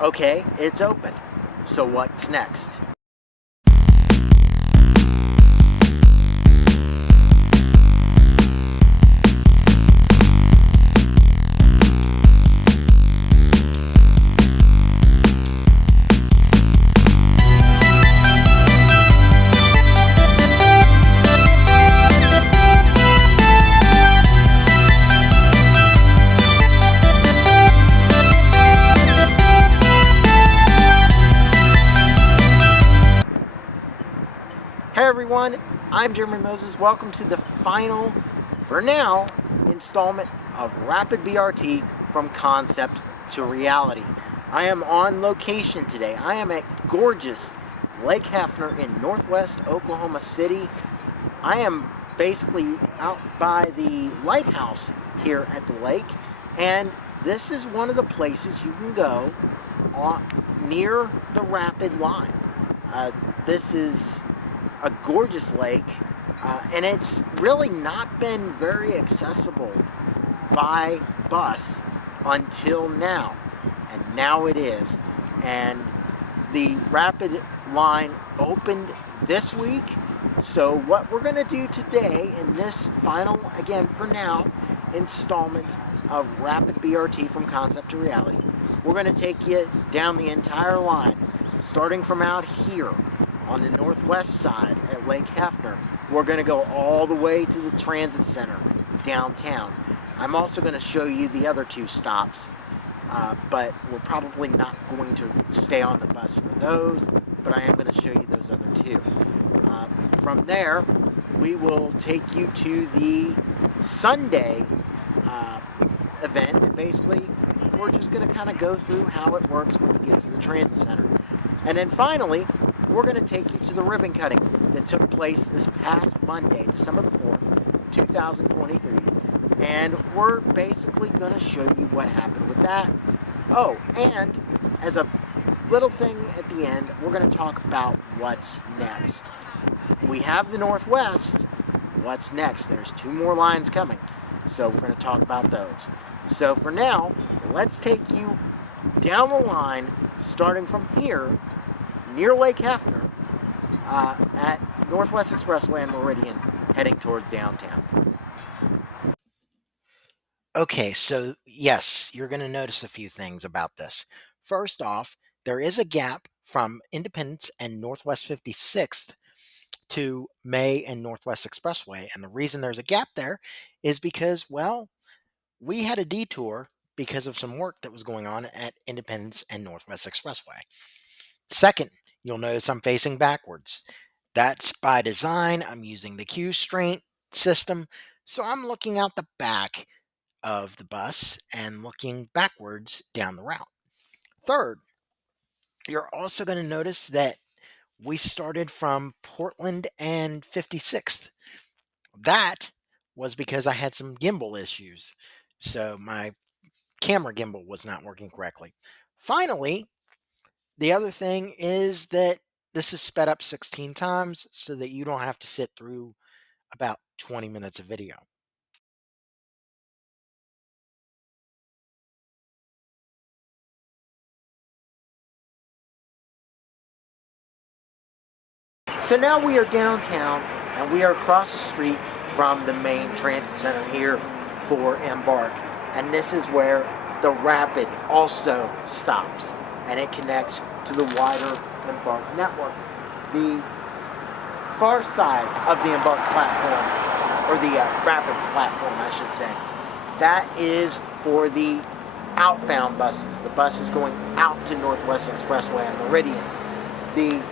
Okay, it's open. So what's next? Hey everyone, I'm Jeremy Moses. Welcome to the final, for now, installment of Rapid BRT from concept to reality. I am on location today. I am at gorgeous Lake Hefner in Northwest Oklahoma City. I am basically out by the lighthouse here at the lake, and this is one of the places you can go near the Rapid line. This is a gorgeous lake, and it's really not been very accessible by bus until now, and now it is. And the Rapid line opened this week, so what we're going to do today in this final, again for now, installment of Rapid BRT from concept to reality, we're going to take you down the entire line, starting from out here on the northwest side at Lake Hefner. We're going to go all the way to the transit center downtown. I'm also going to show you the other two stops, but we're probably not going to stay on the bus for those, but I am going to show you those other two. From there, we will take you to the Sunday event, and basically we're just going to kind of go through how it works when we get to the transit center. And then finally, we're going to take you to the ribbon cutting that took place this past Monday, December the 4th, 2023. And we're basically going to show you what happened with that. Oh, and as a little thing at the end, we're going to talk about what's next. We have the Northwest. What's next? There's two more lines coming, so we're going to talk about those. So for now, let's take you down the line, starting from here, near Lake Hefner, at Northwest Expressway and Meridian, heading towards downtown. Okay, so yes, you're going to notice a few things about this. First off, there is a gap from Independence and Northwest 56th to May and Northwest Expressway, and the reason there's a gap there is because, well, we had a detour because of some work that was going on at Independence and Northwest Expressway. Second, you'll notice I'm facing backwards. That's by design. I'm using the Q straint system, so I'm looking out the back of the bus and looking backwards down the route. Third, you're also going to notice that we started from Portland and 56th. That was because I had some gimbal issues, so my camera gimbal was not working correctly. Finally, the other thing is that this is sped up 16 times so that you don't have to sit through about 20 minutes of video. So now we are downtown, and we are across the street from the main transit center here for Embark. And this is where the Rapid also stops, and it connects to the wider Embark network. The far side of the Embark platform, or the Rapid platform, I should say, that is for the outbound buses, the buses going out to Northwest Expressway and Meridian. The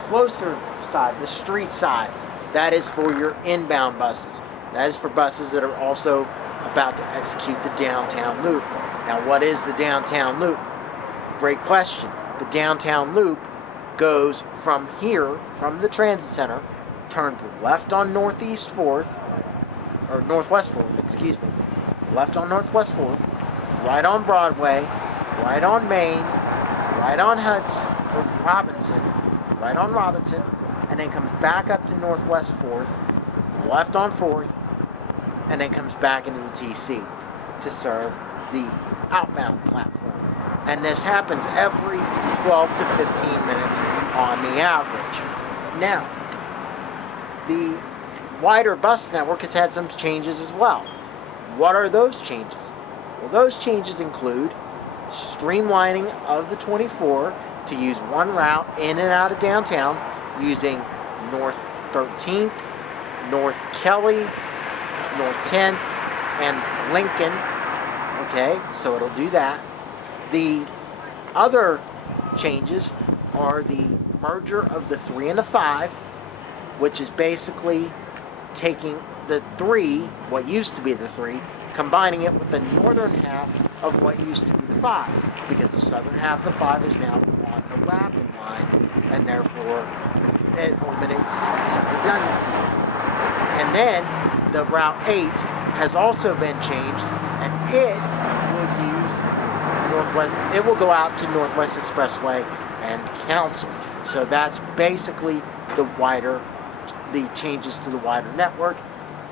closer side, the street side, that is for your inbound buses. That is for buses that are also about to execute the downtown loop. Now, what is the downtown loop? Great question. The downtown loop goes from here, from the transit center, turns left on Northwest 4th, left on Northwest 4th, right on Broadway, right on Main, right on Robinson, right on Robinson, and then comes back up to Northwest 4th, left on 4th, and then comes back into the TC to serve the outbound platform. And this happens every 12 to 15 minutes on the average. Now, the wider bus network has had some changes as well. What are those changes? Well, those changes include streamlining of the 24 to use one route in and out of downtown using North 13th, North Kelly, North 10th, and Lincoln. Okay, so it'll do that. The other changes are the merger of the 3 and the 5, which is basically taking the 3, what used to be the 3, combining it with the northern half of what used to be the 5, because the southern half of the 5 is now on the Rapid line, and therefore it eliminates some redundancy. And then the Route 8 has also been changed, and it will use Northwest. It will go out to Northwest Expressway and Council. So that's basically the changes to the wider network.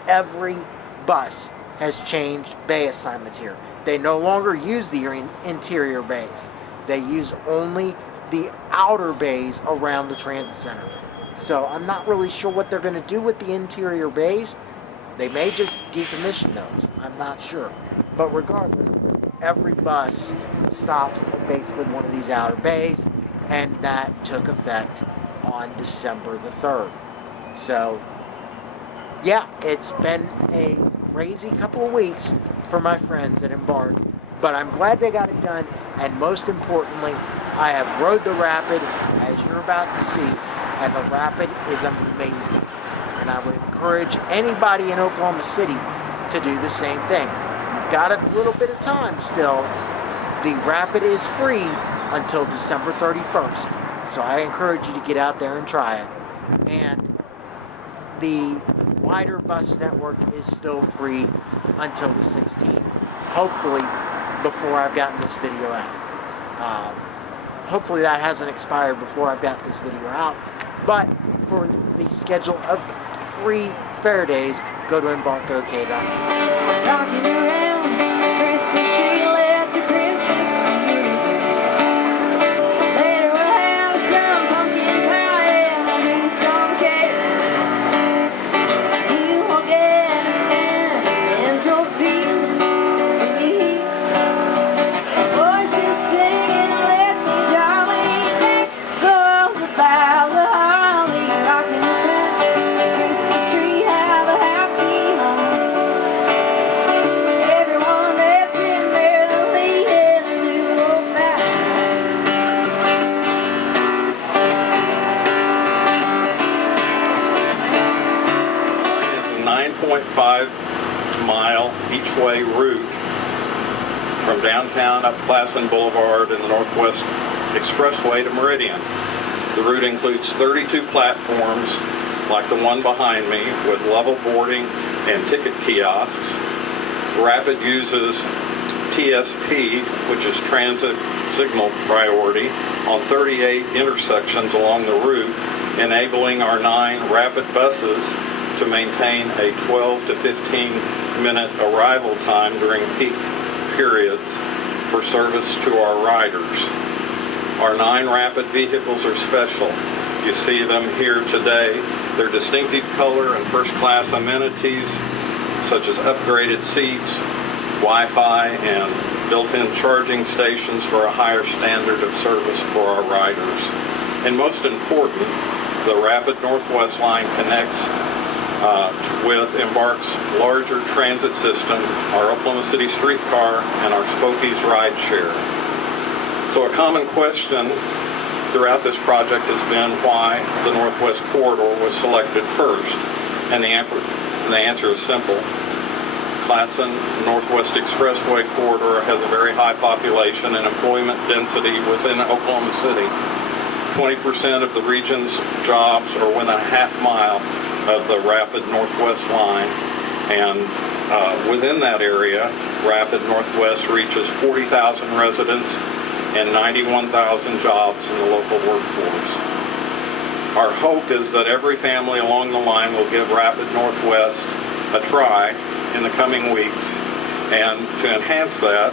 Every bus has changed bay assignments here. They no longer use the interior bays. They use only the outer bays around the transit center. So I'm not really sure what they're going to do with the interior bays. They may just decommission those. I'm not sure. But regardless, every bus stops at basically one of these outer bays, and that took effect on December the 3rd. So, yeah, it's been a crazy couple of weeks for my friends at Embark, but I'm glad they got it done, and most importantly, I have rode the Rapid, as you're about to see, and the Rapid is amazing. And I would encourage anybody in Oklahoma City to do the same thing. You've got a little bit of time still. The Rapid is free until December 31st. So I encourage you to get out there and try it. And the wider bus network is still free until the 16th. Hopefully before I've gotten this video out. Hopefully that hasn't expired before I've got this video out. But for the schedule of free fare days, go to embarkok.com. Rocking around Christmas tree, let the Christmas spirit ring. Later we'll have some pumpkin pie and I'll do some cake. You won't get a sentimental feeling when you hear voices singing, "Let me jolly," girls about the holly, rocking around Christmas tree, have a happy home. Everyone that's in there, the lead and the new old back. It's a 9.5 mile each way route from downtown up Classen Boulevard and the Northwest Expressway to Meridian. The route includes 32 platforms like the one behind me with level boarding and ticket kiosks. Rapid uses TSP, which is transit signal priority, on 38 intersections along the route, enabling our 9 Rapid buses to maintain a 12 to 15 minute arrival time during peak periods for service to our riders. Our 9 Rapid vehicles are special. You see them here today. Their distinctive color and first-class amenities, such as upgraded seats, Wi-Fi, and built-in charging stations for a higher standard of service for our riders. And most important, the Rapid Northwest line connects with Embark's larger transit system, our Oklahoma City streetcar, and our Spokies rideshare. So a common question throughout this project has been why the Northwest Corridor was selected first, and the answer is simple. Classen Northwest Expressway Corridor has a very high population and employment density within Oklahoma City. 20% of the region's jobs are within a half mile of the Rapid Northwest line, and within that area, Rapid Northwest reaches 40,000 residents and 91,000 jobs in the local workforce. Our hope is that every family along the line will give Rapid Northwest a try in the coming weeks, and to enhance that,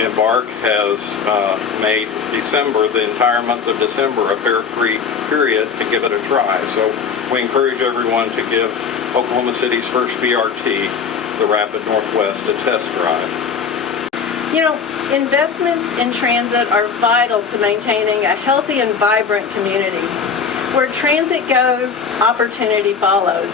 Embark has made December, the entire month of December, a fare-free period to give it a try. So we encourage everyone to give Oklahoma City's first BRT, the Rapid Northwest, a test drive. You know, investments in transit are vital to maintaining a healthy and vibrant community. Where transit goes, opportunity follows.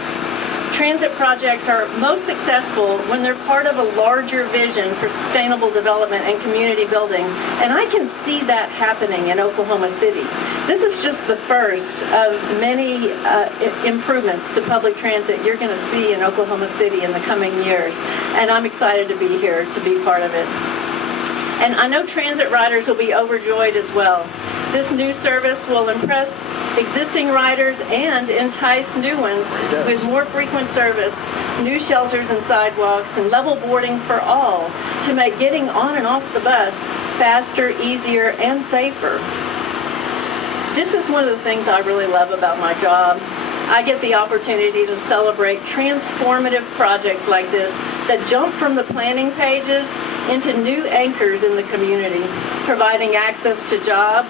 Transit projects are most successful when they're part of a larger vision for sustainable development and community building, and I can see that happening in Oklahoma City. This is just the first of many improvements to public transit you're going to see in Oklahoma City in the coming years, and I'm excited to be here to be part of it. And I know transit riders will be overjoyed as well. This new service will impress existing riders and entice new ones with more frequent service, new shelters and sidewalks, and level boarding for all to make getting on and off the bus faster, easier, and safer. This is one of the things I really love about my job. I get the opportunity to celebrate transformative projects like this that jump from the planning pages into new anchors in the community, providing access to jobs,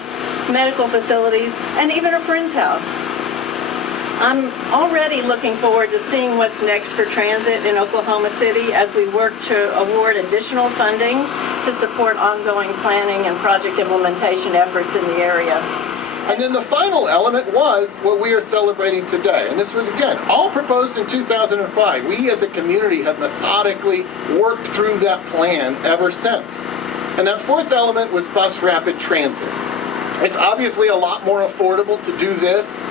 medical facilities, and even a friend's house. I'm already looking forward to seeing what's next for transit in Oklahoma City as we work to award additional funding to support ongoing planning and project implementation efforts in the area. And then the final element was what we are celebrating today. And this was, again, all proposed in 2005. We as a community have methodically worked through that plan ever since. And that fourth element was bus rapid transit. It's obviously a lot more affordable to do this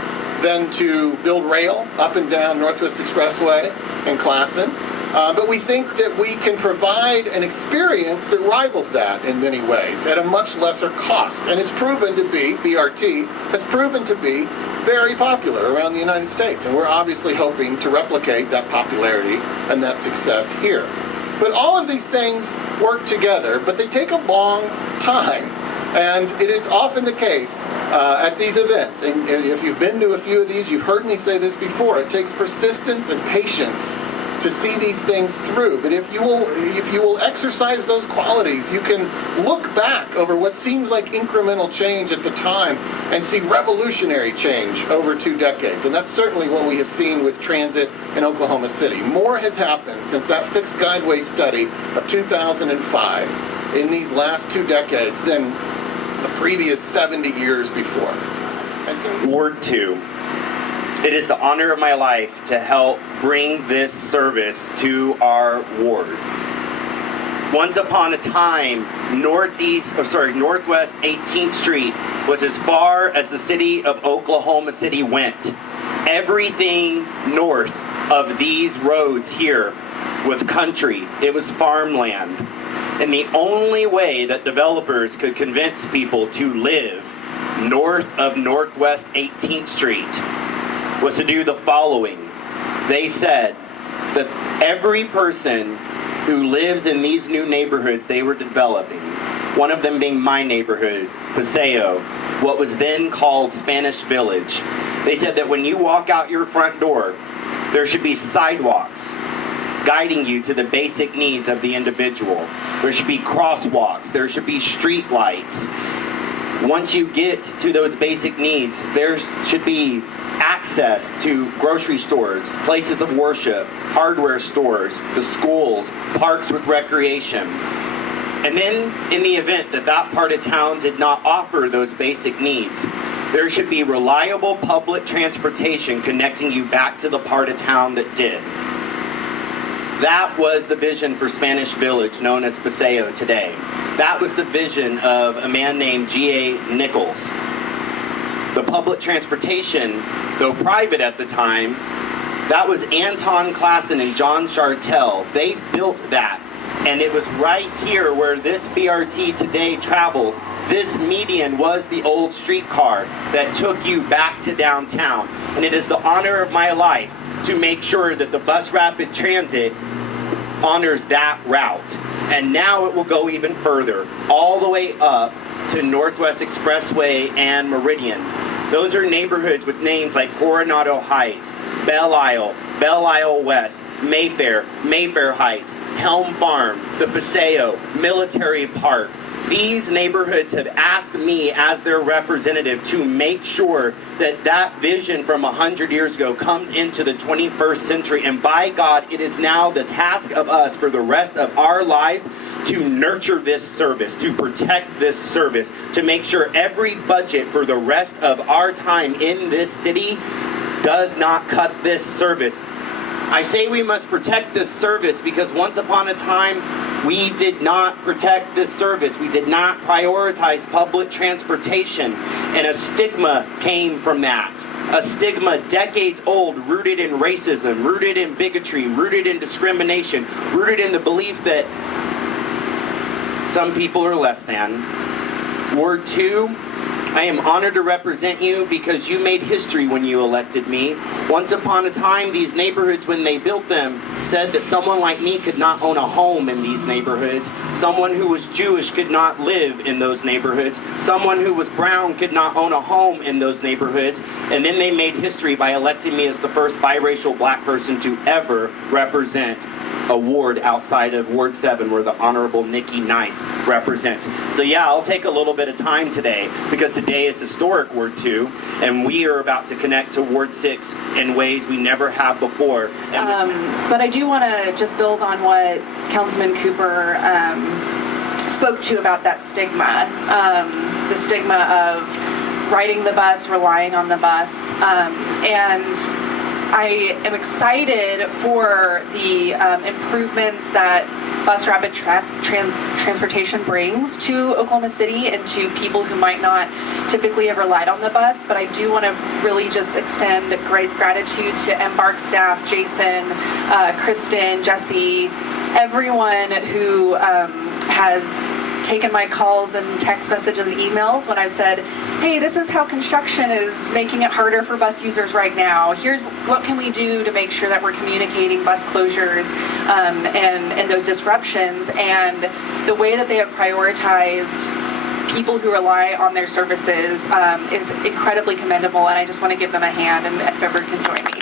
than to build rail up and down Northwest Expressway and Classen. But we think that we can provide an experience that rivals that in many ways at a much lesser cost. And it's proven to be, BRT has proven to be very popular around the United States. And we're obviously hoping to replicate that popularity and that success here. But all of these things work together, but they take a long time. And it is often the case at these events, and if you've been to a few of these, you've heard me say this before, it takes persistence and patience to see these things through. But if you will exercise those qualities, you can look back over what seems like incremental change at the time and see revolutionary change over 2 decades. And that's certainly what we have seen with transit in Oklahoma City. More has happened since that fixed guideway study of 2005 in these last 2 decades than the previous 70 years before. And so, Ward 2. It is the honor of my life to help bring this service to our ward. Once upon a time, Northwest 18th Street was as far as the city of Oklahoma City went. Everything north of these roads here was country. It was farmland. And the only way that developers could convince people to live north of Northwest 18th Street was to do the following. They said that every person who lives in these new neighborhoods they were developing, one of them being my neighborhood, Paseo, what was then called Spanish Village, they said that when you walk out your front door, there should be sidewalks guiding you to the basic needs of the individual. There should be crosswalks. There should be street lights. Once you get to those basic needs, there should be access to grocery stores, places of worship, hardware stores, the schools, parks with recreation. And then in the event that that part of town did not offer those basic needs, there should be reliable public transportation connecting you back to the part of town that did. That was the vision for Spanish Village, known as Paseo today. That was the vision of a man named G.A. Nichols. The public transportation, though private at the time, that was Anton Classen and John Chartel. They built that, and it was right here where this BRT today travels. This median was the old streetcar that took you back to downtown, and it is the honor of my life to make sure that the bus rapid transit honors that route. And now it will go even further, all the way up to Northwest Expressway and Meridian. Those are neighborhoods with names like Coronado Heights, Belle Isle West, Mayfair, Mayfair Heights, Helm Farm, the Paseo, Military Park. These neighborhoods have asked me as their representative to make sure that that vision from 100 years ago comes into the 21st century. And by God, it is now the task of us for the rest of our lives to nurture this service, to protect this service, to make sure every budget for the rest of our time in this city does not cut this service. I say we must protect this service because once upon a time, we did not protect this service. We did not prioritize public transportation, and a stigma came from that. A stigma decades old, rooted in racism, rooted in bigotry, rooted in discrimination, rooted in the belief that some people are less than. Ward 2, I am honored to represent you because you made history when you elected me. Once upon a time, these neighborhoods, when they built them, said that someone like me could not own a home in these neighborhoods. Someone who was Jewish could not live in those neighborhoods. Someone who was brown could not own a home in those neighborhoods. And then they made history by electing me as the first biracial black person to ever represent a ward outside of Ward 7 where the Honorable Nikki Nice represents. So yeah, I'll take a little bit of time today because today is historic Ward 2 and we are about to connect to Ward 6 in ways we never have before. But I do want to just build on what Councilman Cooper spoke to about that stigma. The stigma of riding the bus, relying on the bus, and I am excited for the improvements that bus rapid transportation brings to Oklahoma City and to people who might not typically have relied on the bus. But I do want to really just extend great gratitude to Embark staff, Jason, Kristen, Jesse, everyone who has taken my calls and text messages and emails when I've said, hey, this is how construction is making it harder for bus users right now. Here's what can we do to make sure that we're communicating bus closures and those disruptions. And the way that they have prioritized people who rely on their services is incredibly commendable. And I just want to give them a hand, and if everyone can join me.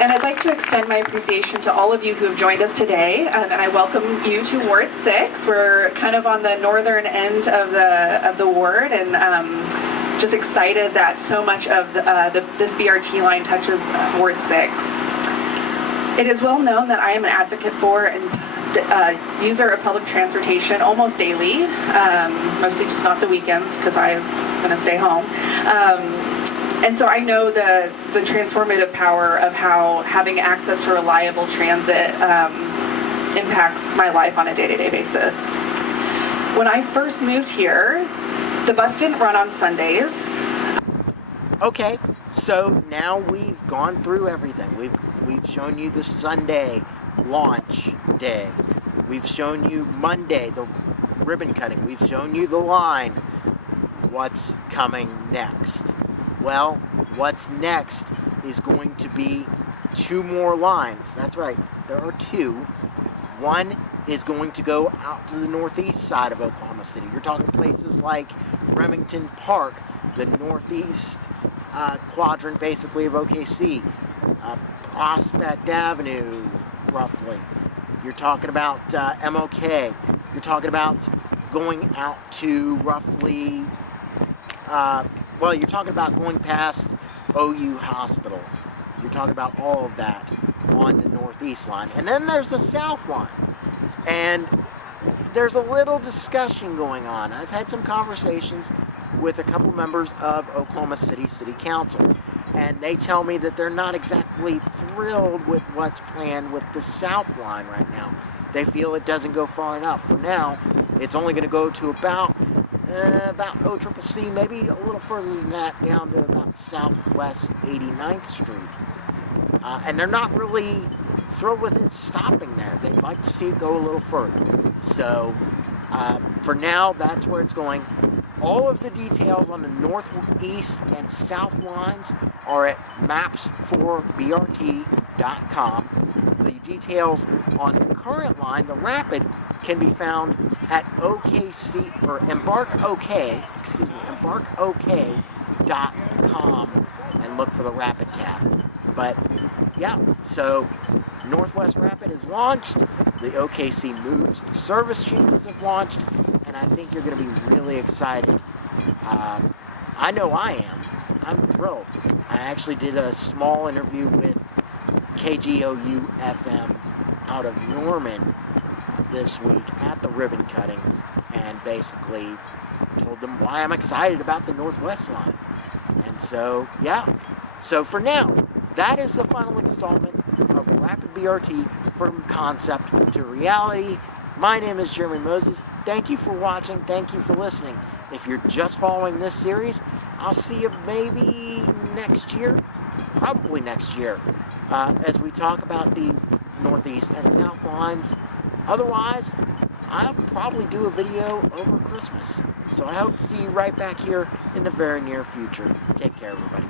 And I'd like to extend my appreciation to all of you who have joined us today, and I welcome you to Ward 6. We're kind of on the northern end of the ward, and just excited that so much of this BRT line touches Ward 6. It is well known that I am an advocate for and user of public transportation almost daily, mostly just not the weekends because I'm going to stay home. And so I know the transformative power of how having access to reliable transit impacts my life on a day-to-day basis. When I first moved here, the bus didn't run on Sundays. Okay, so now we've gone through everything. We've shown you the Sunday launch day. We've shown you Monday, the ribbon cutting. We've shown you the line. What's coming next? Well, what's next is going to be 2 more lines. That's right, there are 2. One is going to go out to the northeast side of Oklahoma City. You're talking places like Remington Park, the northeast quadrant basically of OKC, Prospect Avenue, roughly. You're talking about MOK. You're talking about going out to roughly well, you're talking about going past OU Hospital. You're talking about all of that on the northeast line. And then there's the south line. And there's a little discussion going on. I've had some conversations with a couple members of Oklahoma City City Council. And they tell me that they're not exactly thrilled with what's planned with the south line right now. They feel it doesn't go far enough. For now, it's only going to go to about OCCC, maybe a little further than that, down to about Southwest 89th Street. And they're not really thrilled with it stopping there. They'd like to see it go a little further. So for now, that's where it's going. All of the details on the northeast and south lines are at maps4brt.com. The details on the current line, the rapid, can be found at embarkok.com and look for the rapid tab. But yeah, so Northwest Rapid is launched, the OKC Moves service changes have launched, and I think you're going to be really excited. I know I am. I'm thrilled. I actually did a small interview with KGOU FM out of Norman this week at the ribbon cutting, and basically told them why I'm excited about the Northwest line. And so, yeah. So for now, that is the final installment of Rapid BRT from concept to reality. My name is Jeremy Moses. Thank you for watching. Thank you for listening. If you're just following this series, I'll see you maybe next year, probably next year, as we talk about the Northeast and South lines. Otherwise, I'll probably do a video over Christmas. So I hope to see you right back here in the very near future. Take care, everybody.